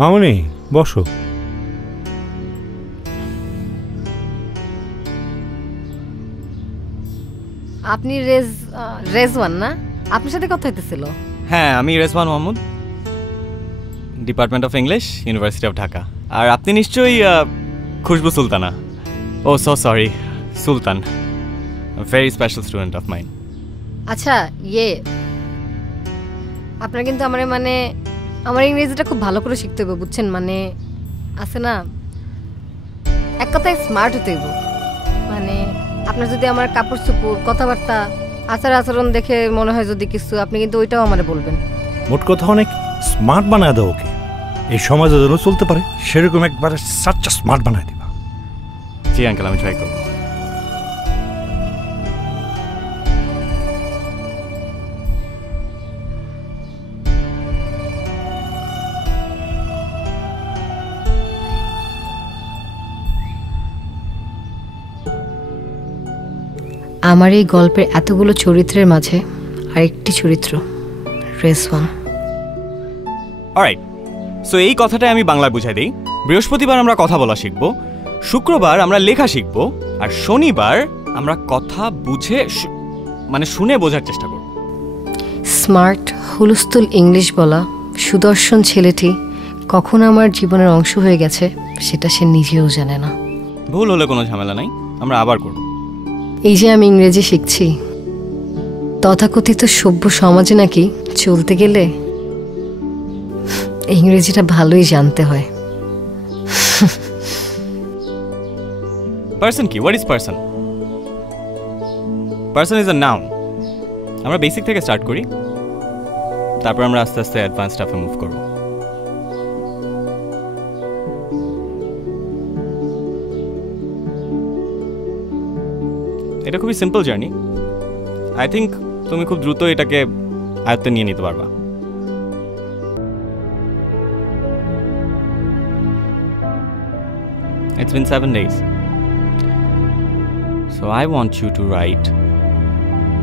মামুনি বসো। আপনি রেজওয়ান না? আপনার সাথে কথা হইতেছিল। হ্যাঁ, আমি Rezwan Mahmud, department of English, university of Dhaka. আর আপনি নিশ্চয়ই Khushbu Sultana? Oh sorry, Sultan, very special student of mine. আচ্ছা আপনার কিন্তু আমার ইংরেজিটা খুব ভালো করে শিখতে হবে, বুঝছেন? আছে না, এক কথায় স্মার্ট হতে হইব। আপনার যদি আমার কাপড় চোপড়, কথাবার্তা, আচার আচরণ দেখে মনে হয় যদি কিছু, আপনি কিন্তু ওইটাও আমারে বলবেন। মোট কথা অনেক স্মার্ট বানায় দাও ওকে, এই সমাজে যেন চলতে পারে সেরকম একবারে সাচ্চা স্মার্ট বানায় দিবা। জি আঙ্কেল, আমি ট্রাই করবো। আমার এই গল্পের এতগুলো চরিত্রের মাঝে আরেকটি চরিত্র রেজওয়ান। অলরাইট, সো এই কথাটাই আমি বাংলায় বুঝাই দিই। বৃহস্পতিবার আমরা কথা বলা শিখব, শুক্রবার আমরা লেখা শিখব, আর শনিবার আমরা কথা বুঝে শুনে বোঝার চেষ্টা করব। স্মার্ট হুলস্থুল ইংলিশ বলা সুদর্শন ছেলেটি কখন আমার জীবনের অংশ হয়ে গেছে সেটা সে নিজেও জানে না। ভুল হলে কোনো ঝামেলা নাই, আমরা আবার করব। এই যে আমি ইংরেজি শিখছি, তথাকথিত সভ্য সমাজে নাকি চলতে গেলে ইংরেজিটা ভালোই জানতে হয়। পারসন কি? What is person? Person is a noun. আমরা বেসিক থেকে স্টার্ট করি, তারপর আমরা আস্তে আস্তে অ্যাডভান্স স্টাফে মুভ করব। এটা খুবই সিম্পল জার্নি। আই থিঙ্ক তুমি খুব দ্রুত এটাকে আয়ত্তে নিয়ে নিতে পারবা। It's been 7 days. So I want you to write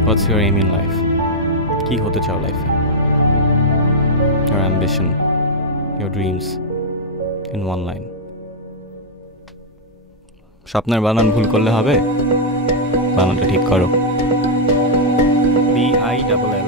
what's your aim in life? কি হতে চাও লাইফে? Your ambition, your dreams in one line. স্বপ্নের বানান ভুল করলে হবে, বানানটা ঠিক করো। BILLIONAIR